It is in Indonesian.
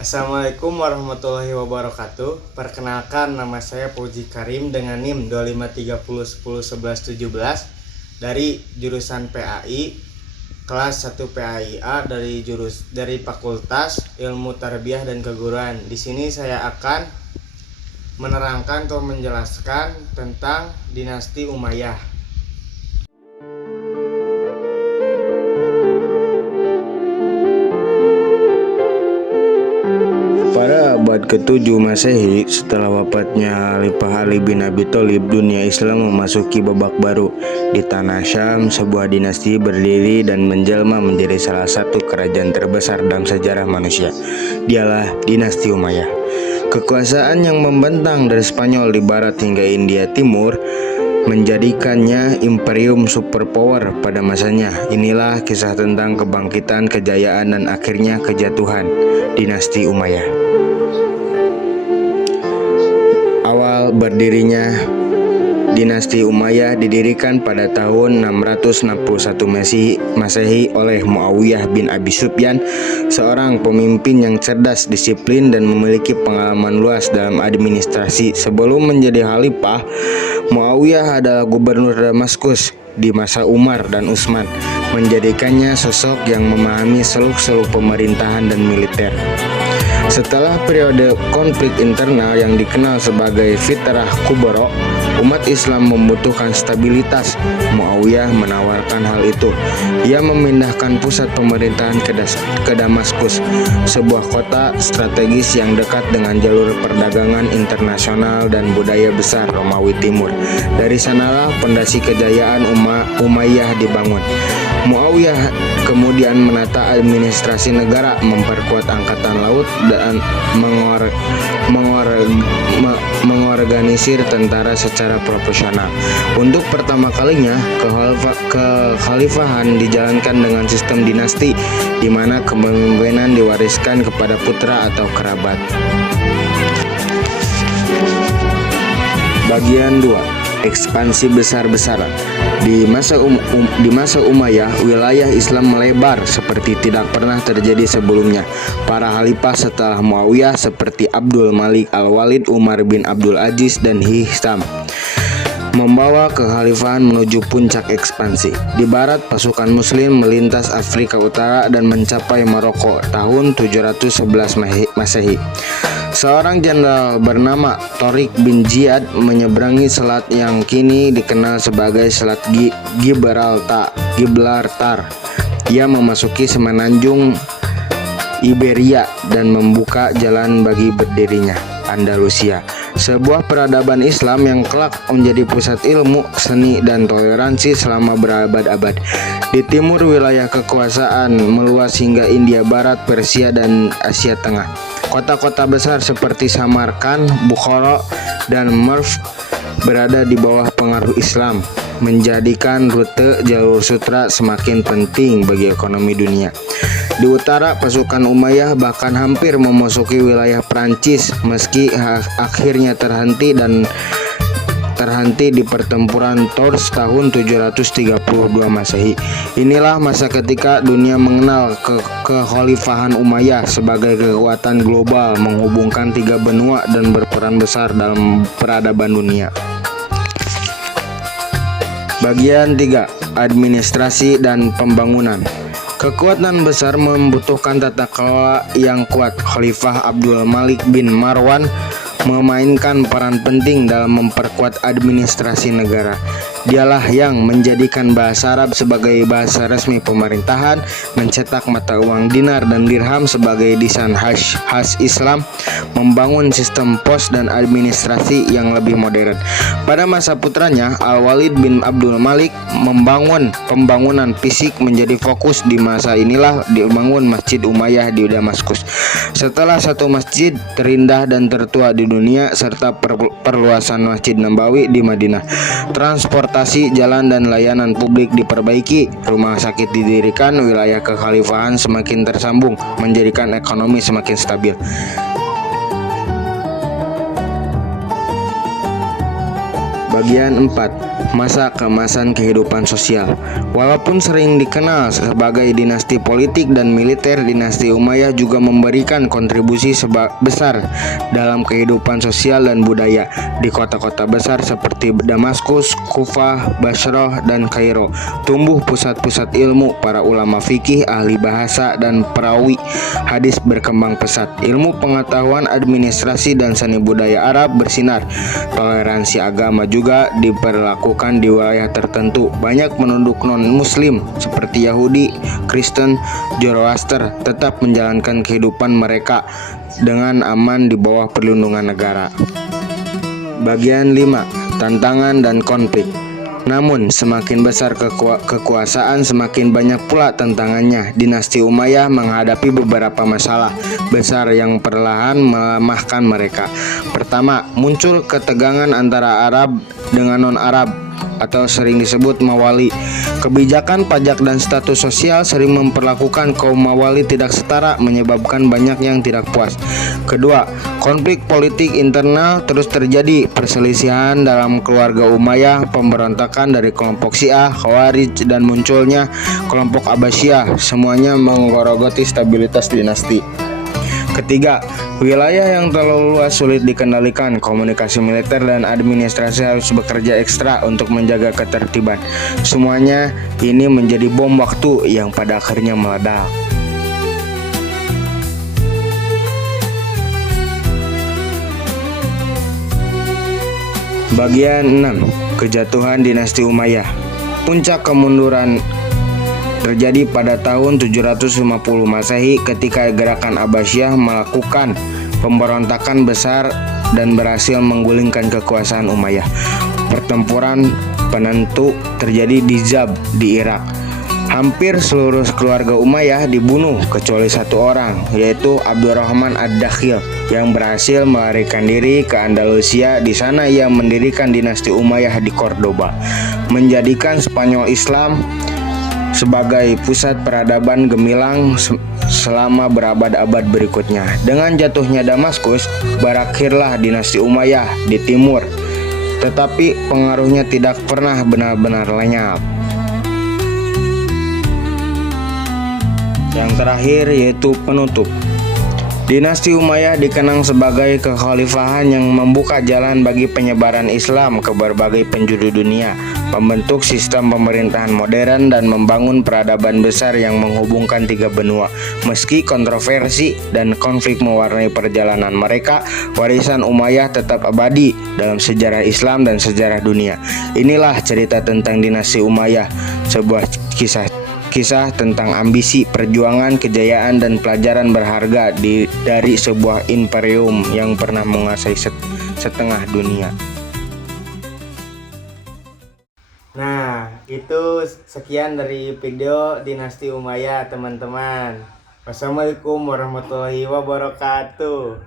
Assalamualaikum warahmatullahi wabarakatuh. Perkenalkan, nama saya Puji Karim dengan NIM 2530101117 dari jurusan PAI kelas 1 PAIA dari Fakultas Ilmu Tarbiyah dan Keguruan. Di sini saya akan menerangkan atau menjelaskan tentang dinasti Umayyah. Pada abad ke-7 Masehi, setelah wafatnya Khalifah Ali bin Abi Thalib, dunia Islam memasuki babak baru. Di tanah Syam, sebuah dinasti berdiri dan menjelma menjadi salah satu kerajaan terbesar dalam sejarah manusia. Dialah dinasti Umayyah. Kekuasaan yang membentang dari Spanyol di barat hingga India Timur menjadikannya imperium superpower pada masanya. Inilah kisah tentang kebangkitan, kejayaan, dan akhirnya kejatuhan dinasti Umayyah. Awal berdirinya dinasti Umayyah didirikan pada tahun 661 Masehi oleh Muawiyah bin Abi Sufyan, seorang pemimpin yang cerdas, disiplin, dan memiliki pengalaman luas dalam administrasi. Sebelum menjadi khalifah, Muawiyah adalah gubernur Damaskus di masa Umar dan Utsman, menjadikannya sosok yang memahami seluk-seluk pemerintahan dan militer. Setelah periode konflik internal yang dikenal sebagai Fitrah Kubro, umat Islam membutuhkan stabilitas. Muawiyah menawarkan hal itu. Ia memindahkan pusat pemerintahan ke Damaskus, sebuah kota strategis yang dekat dengan jalur perdagangan internasional dan budaya besar Romawi Timur. Dari sanalah pondasi kejayaan Umayyah dibangun. Muawiyah kemudian menata administrasi negara, memperkuat angkatan laut, dan mengorganisir tentara secara profesional. Untuk pertama kalinya, kekhalifahan dijalankan dengan sistem dinasti, di mana kepemimpinan diwariskan kepada putra atau kerabat. Bagian 2. Ekspansi besar-besaran. Di masa Umayyah, wilayah Islam melebar seperti tidak pernah terjadi sebelumnya. Para khalifah setelah Muawiyah seperti Abdul Malik Al-Walid, Umar bin Abdul Aziz, dan Hisham membawa kekhalifahan menuju puncak ekspansi. Di barat, pasukan muslim melintas Afrika Utara dan mencapai Maroko tahun 711 Masehi. Seorang jenderal bernama Tariq bin Ziyad menyeberangi selat yang kini dikenal sebagai Selat Gibraltar. Ia memasuki semenanjung Iberia dan membuka jalan bagi berdirinya Andalusia, sebuah peradaban Islam yang kelak menjadi pusat ilmu, seni, dan toleransi selama berabad-abad. Di timur, wilayah kekuasaan meluas hingga India Barat, Persia, dan Asia Tengah. Kota-kota besar seperti Samarkand, Bukhara, dan Merv berada di bawah pengaruh Islam, menjadikan rute jalur sutra semakin penting bagi ekonomi dunia. Di utara, pasukan Umayyah bahkan hampir memasuki wilayah Prancis, meski akhirnya terhenti di pertempuran Tours tahun 732 Masehi. Inilah masa ketika dunia mengenal kekhalifahan Umayyah sebagai kekuatan global, menghubungkan 3 benua dan berperan besar dalam peradaban dunia. Bagian 3. Administrasi dan pembangunan. Kekuatan besar membutuhkan tata kelola yang kuat. Khalifah Abdul Malik bin Marwan memainkan peran penting dalam memperkuat administrasi negara. Dialah yang menjadikan bahasa Arab sebagai bahasa resmi pemerintahan, mencetak mata uang dinar dan dirham sebagai desain khas Islam, membangun sistem pos dan administrasi yang lebih modern. Pada masa putranya, Al-Walid bin Abdul Malik, pembangunan fisik menjadi fokus. Di masa inilah dibangun Masjid Umayyah di Damaskus. Setelah satu masjid terindah dan tertua di dunia, serta perluasan Masjid Nabawi di Madinah, transportasi, jalan, dan layanan publik diperbaiki, rumah sakit didirikan, wilayah kekhalifahan semakin tersambung, menjadikan ekonomi semakin stabil. Bagian 4. Masa keemasan kehidupan sosial. Walaupun sering dikenal sebagai dinasti politik dan militer, dinasti Umayyah juga memberikan kontribusi besar dalam kehidupan sosial dan budaya di kota-kota besar seperti Damaskus, Kufah, Basrah, dan Kairo. Tumbuh pusat-pusat ilmu, para ulama fikih, ahli bahasa, dan perawi hadis berkembang pesat. Ilmu pengetahuan, administrasi, dan seni budaya Arab bersinar. Toleransi agama juga diberlakukan di wilayah tertentu. Banyak penduduk non-muslim seperti Yahudi, Kristen, Zoroaster tetap menjalankan kehidupan mereka dengan aman di bawah perlindungan negara. Bagian 5. Tantangan dan konflik. Namun, semakin besar kekuasaan, semakin banyak pula tantangannya. Dinasti Umayyah menghadapi beberapa masalah besar yang perlahan melemahkan mereka. Pertama, muncul ketegangan antara Arab dengan non-Arab atau sering disebut mawali. Kebijakan pajak dan status sosial sering memperlakukan kaum mawali tidak setara, menyebabkan banyak yang tidak puas. Kedua, konflik politik internal terus terjadi. Perselisihan dalam keluarga Umayyah, pemberontakan dari kelompok Syiah, Khawarij, dan munculnya kelompok Abbasiyah, semuanya menggerogoti stabilitas dinasti. Ketiga, wilayah yang terlalu luas sulit dikendalikan. Komunikasi militer dan administrasi harus bekerja ekstra untuk menjaga ketertiban. Semuanya ini menjadi bom waktu yang pada akhirnya meledak. Bagian 6. Kejatuhan dinasti Umayyah. Puncak kemunduran terjadi pada tahun 750 Masehi ketika gerakan Abbasiyah melakukan pemberontakan besar dan berhasil menggulingkan kekuasaan Umayyah. Pertempuran penentu terjadi di Zab di Irak. Hampir seluruh keluarga Umayyah dibunuh kecuali satu orang, yaitu Abdurrahman ad-Dakhil yang berhasil melarikan diri ke Andalusia. Di sana ia mendirikan dinasti Umayyah di Cordoba, menjadikan Spanyol Islam sebagai pusat peradaban gemilang selama berabad-abad berikutnya. Dengan jatuhnya Damaskus, berakhirlah dinasti Umayyah di timur, tetapi pengaruhnya tidak pernah benar-benar lenyap. Yang terakhir yaitu penutup. Dinasti Umayyah dikenang sebagai kekhalifahan yang membuka jalan bagi penyebaran Islam ke berbagai penjuru dunia, membentuk sistem pemerintahan modern, dan membangun peradaban besar yang menghubungkan tiga benua. Meski kontroversi dan konflik mewarnai perjalanan mereka, warisan Umayyah tetap abadi dalam sejarah Islam dan sejarah dunia. Inilah cerita tentang dinasti Umayyah, sebuah kisah tentang ambisi, perjuangan, kejayaan, dan pelajaran berharga dari sebuah imperium yang pernah menguasai setengah dunia. Nah, itu sekian dari video dinasti Umayyah, teman-teman. Wassalamualaikum warahmatullahi wabarakatuh.